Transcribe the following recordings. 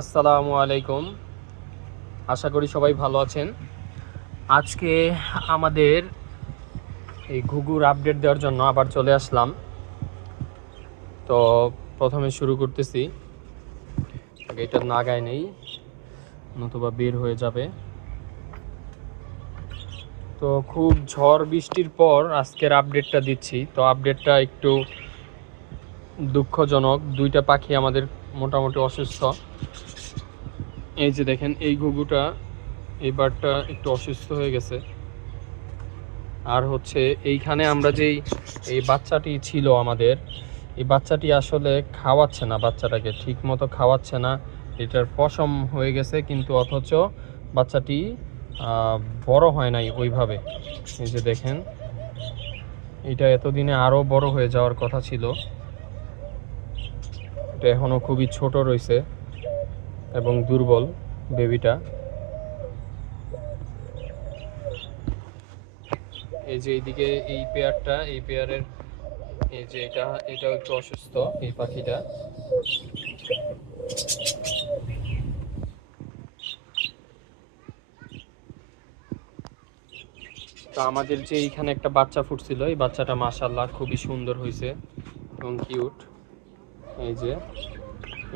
আসসালামু আলাইকুম। আশা করি সবাই ভালো আছেন। আজকে আমাদের এই ঘুঘুর আপডেট দেওয়ার জন্য আবার চলে আসলাম। তো প্রথমে শুরু করতেছি, এটা নাগায় নেই নতুবা বের হয়ে যাবে। তো খুব ঝড় বৃষ্টির পর আজকের আপডেটটা দিচ্ছি। তো আপডেটটা একটু দুঃখজনক, দুইটা পাখি আমাদের মোটামুটি অসুস্থ। এই যে দেখেন, এই ঘুঘুটা এই বারটা একটু অসুস্থ হয়ে গেছে। আর হচ্ছে এইখানে আমরা যেই এই বাচ্চাটি ছিল আমাদের, এই বাচ্চাটি আসলে খাওয়াচ্ছে না, বাচ্চাটাকে ঠিক মতো খাওয়াচ্ছে না। এটার পশম হয়ে গেছে, কিন্তু অথচ বাচ্চাটি বড় হয় নাই ওইভাবে। এই যে দেখেন, এটা এতদিনে আরও বড় হয়ে যাওয়ার কথা ছিল। এটা এখনও খুবই ছোট রয়েছে এবং দুর্বল বেবিটা। এই যে এইদিকে এই পেয়ারটা, এই পেয়ারের এই যে এটাও একটু অসুস্থ, এই পাখিটা। তো আমাদের যে এইখানে একটা বাচ্চা ফুটছিল, এই বাচ্চাটা মাশাআল্লাহ খুবই সুন্দর হয়েছে এবং কিউট। এই যে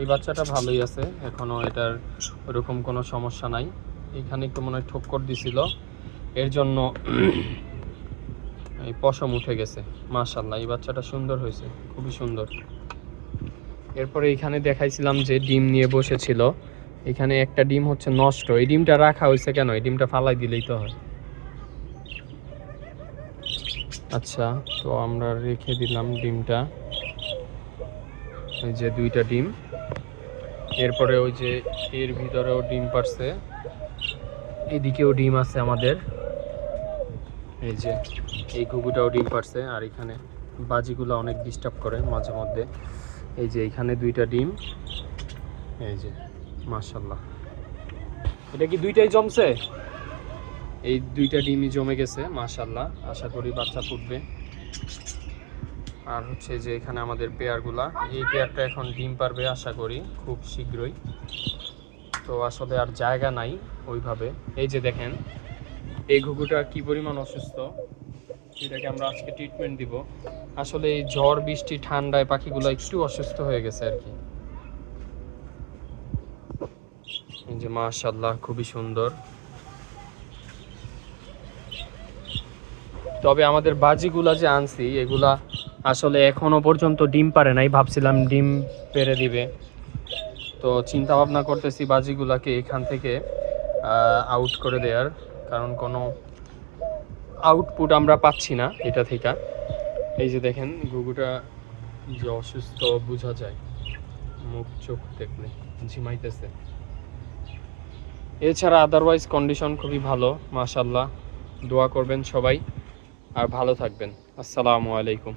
এই বাচ্চাটা ভালোই আছে, এখনো এটার ওরকম কোনো সমস্যা নাই। এখানে একটু মনে হয় ঠোক্কর দিছিল, এর জন্য এই পশম উঠে গেছে। মাশাআল্লাহ এই বাচ্চাটা সুন্দর হয়েছে, খুবই সুন্দর। এরপরে এখানে দেখাইছিলাম যে ডিম নিয়ে বসেছিল, এখানে একটা ডিম হচ্ছে নষ্ট। এই ডিমটা রাখা হয়েছে কেন? এই ডিমটা ফালাই দিলেই তো হয়। আচ্ছা, তো আমরা রেখে দিলাম ডিমটা। ওই যে দুইটা ডিম, এরপরে ওই যে এর ভিতরেও ডিম পারছে, এদিকেও ডিম আছে আমাদের। এই যে এই ঘুঘুটাও ডিম পারছে। আর এখানে বাজিগুলো অনেক ডিস্টার্ব করে মাঝে মধ্যে। এই যে এখানে দুইটা ডিম, এই যে মাশাআল্লাহ। এটা কি দুইটাই জমছে? এই দুইটা ডিমই জমে গেছে মাশাআল্লাহ। আশা করি বাচ্চা ফুটবে। আর হচ্ছে যে এখানে আমাদের পেয়ারগুলা, এই পেয়ারটা এখন ডিম পারবে আশা করি খুব শীঘ্রই। তো আসলে আর জায়গা নাই ওইভাবে। এই যে দেখেন, এই ঘুঘুটা কি পরিমাণ অসুস্থ, এটাকে আমরা আজকে ট্রিটমেন্ট দিব। আসলে এই ঝড় বৃষ্টি ঠান্ডায় পাখিগুলো একটু অসুস্থ হয়ে গেছে আর কি। এই যে মাশাআল্লাহ খুবই সুন্দর। তবে আমাদের বাজিগুলা যে আনছি, এগুলা আসলে এখনো পর্যন্ত ডিম পারে নাই। ভাবছিলাম ডিম পেরে দিবে, তো চিন্তা ভাবনা করতেছি বাজিগুলাকে এখান থেকে আউট করে দেওয়ার, কারণ কোনো আউটপুট আমরা পাচ্ছি না এটা থেকে। এই যে দেখেন ঘুঘুটা যে অসুস্থ বোঝা যায়, মুখ চোখ দেখলে ঝিমাইতেছে। এছাড়া আদারওয়াইজ কন্ডিশন খুবই ভালো মাশাআল্লাহ। দোয়া করবেন সবাই আর ভালো থাকবেন। আসসালামু আলাইকুম।